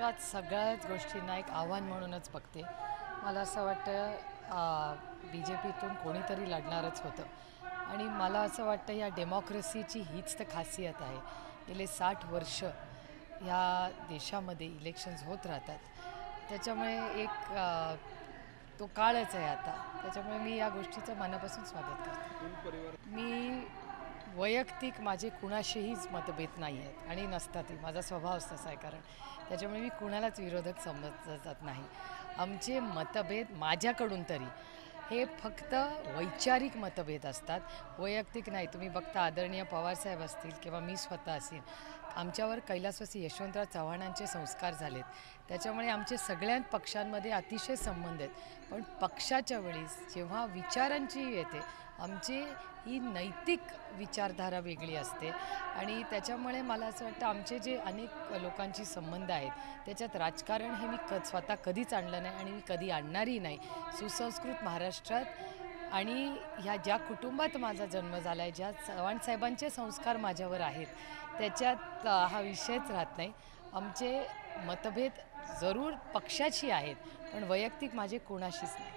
महाराष्ट्रात सगळ्याच गोष्टींना एक आव्हान म्हणूनच बघते. मला असं वाटतं बी जे पीतून कोणीतरी लढणारच होतं. आणि मला असं वाटतं या डेमोक्रेसीची हीच तर खासियत आहे. गेले साठ वर्ष ह्या देशामध्ये इलेक्शन्स होत राहतात. त्याच्यामुळे एक अ, तो काळच आहे आता. त्याच्यामुळे मी या गोष्टीचं मनापासून स्वागत करते. मी वैयक्तिक माझे कुणाशीहीच मतभेद नाही आहेत आणि नसतातही माझा स्वभावच तसा आहे कारण त्याच्यामुळे मी कुणालाच विरोधक समजत नाही. आमचे मतभेद माझ्याकडून तरी. हे फक्त वैचारिक मतभेद असतात. वैयक्तिक नाही तुम्ही बघता आदरणीय पवारसाहेब असतील किंवा मी स्वतः असेल आमच्यावर कैलासवासी यशवंतराव चव्हाणांचे संस्कार झालेत. त्याच्यामुळे आमचे सगळ्या पक्षांमध्ये अतिशय संबंध आहेत. पण पक्षाच्या वेळीस जेव्हा विचारांची येते आमची ही नैतिक विचारधारा वेगळी असते. आणि त्याच्यामुळे मला असं वाटतं आमचे जे अनेक लोकांशी संबंध आहेत त्याच्यात राजकारण हे मी क स्वतः कधीच आणलं नाही आणि मी कधी आणणारही नाही. सुसंस्कृत महाराष्ट्रात आणि ह्या ज्या कुटुंबात माझा जन्म झाला आहे ज्या चव्हाणसाहेबांचे संस्कार माझ्यावर आहेत त्याच्यात हा विषयच राहत नाही. आमचे मतभेद जरूर पक्षाशी आहेत पण वैयक्तिक माझे कोणाशीच नाही.